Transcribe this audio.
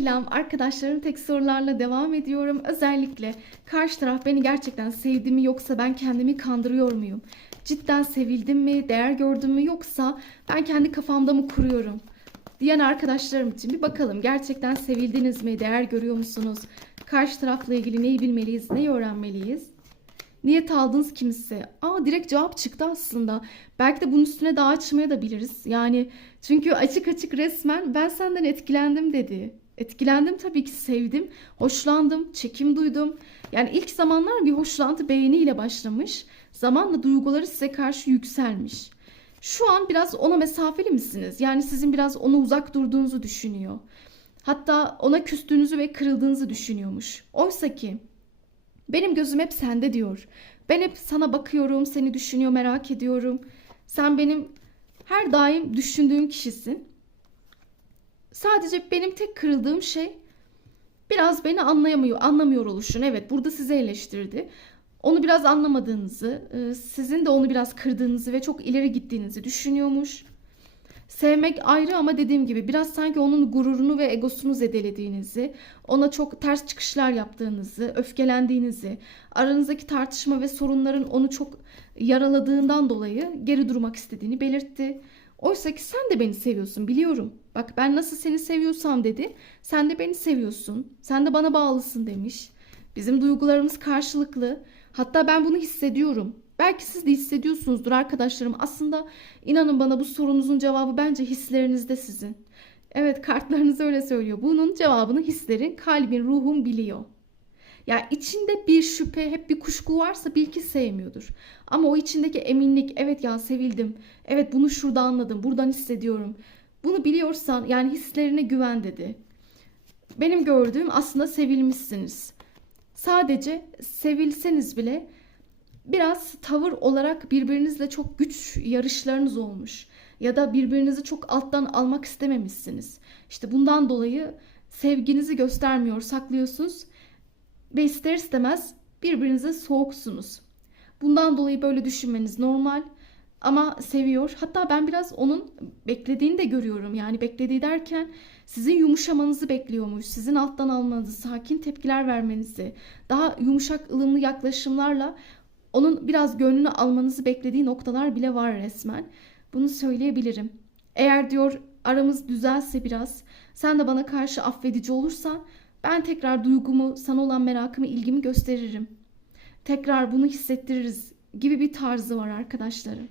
Selam arkadaşlarım tek sorularla devam ediyorum. Özellikle karşı taraf beni gerçekten sevdi mi yoksa ben kendimi kandırıyor muyum? Cidden sevildim mi, değer gördüm mü yoksa ben kendi kafamda mı kuruyorum? Diyen arkadaşlarım için bir bakalım gerçekten sevildiniz mi, değer görüyor musunuz? Karşı tarafla ilgili neyi bilmeliyiz, neyi öğrenmeliyiz? Niyet aldığınız kimse. Aa direkt cevap çıktı aslında. Belki de bunun üstüne daha açmaya da biliriz. Yani çünkü açık açık resmen ben senden etkilendim dedi. Etkilendim tabii ki sevdim, hoşlandım, çekim duydum. Yani ilk zamanlar bir hoşlantı beğeniyle başlamış. Zamanla duyguları size karşı yükselmiş. Şu an biraz ona mesafeli misiniz? Yani sizin biraz ona uzak durduğunuzu düşünüyor. Hatta ona küstüğünüzü ve kırıldığınızı düşünüyormuş. Oysa ki benim gözüm hep sende diyor. Ben hep sana bakıyorum, seni düşünüyor, merak ediyorum. Sen benim her daim düşündüğüm kişisin. Sadece benim tek kırıldığım şey biraz beni anlayamıyor, anlamıyor oluşun. Evet, burada sizi eleştirdi. Onu biraz anlamadığınızı, e, sizin de onu biraz kırdığınızı ve çok ileri gittiğinizi düşünüyormuş. Sevmek ayrı ama dediğim gibi biraz sanki onun gururunu ve egosunu zedelediğinizi, ona çok ters çıkışlar yaptığınızı, öfkelendiğinizi, aranızdaki tartışma ve sorunların onu çok yaraladığından dolayı geri durmak istediğini belirtti. Oysa ki sen de beni seviyorsun biliyorum. Bak ben nasıl seni seviyorsam dedi. Sen de beni seviyorsun. Sen de bana bağlısın demiş. Bizim duygularımız karşılıklı. Hatta ben bunu hissediyorum. Belki siz de hissediyorsunuzdur arkadaşlarım. Aslında inanın bana bu sorunuzun cevabı bence hislerinizde sizin. Evet kartlarınız öyle söylüyor. Bunun cevabını hislerin, kalbin, ruhun biliyor. Ya içinde bir şüphe, hep bir kuşku varsa bil ki sevmiyordur. Ama o içindeki eminlik, evet ya sevildim. Evet bunu şurada anladım, buradan hissediyorum. Bunu biliyorsan yani hislerine güven dedi. Benim gördüğüm aslında sevilmişsiniz. Sadece sevilseniz bile biraz tavır olarak birbirinizle çok güç yarışlarınız olmuş. Ya da birbirinizi çok alttan almak istememişsiniz. İşte bundan dolayı sevginizi göstermiyor, saklıyorsunuz ve ister istemez birbirinize soğuksunuz. Bundan dolayı böyle düşünmeniz normal ama seviyor. Hatta ben biraz onun beklediğini de görüyorum. Yani beklediği derken sizin yumuşamanızı bekliyormuş. Sizin alttan almanızı, sakin tepkiler vermenizi, daha yumuşak, ılımlı yaklaşımlarla onun biraz gönlünü almanızı beklediği noktalar bile var resmen. Bunu söyleyebilirim. Eğer diyor aramız düzelse biraz, sen de bana karşı affedici olursan ben tekrar duygumu, sana olan merakımı, ilgimi gösteririm. Tekrar bunu hissettiririz gibi bir tarzı var arkadaşlarım.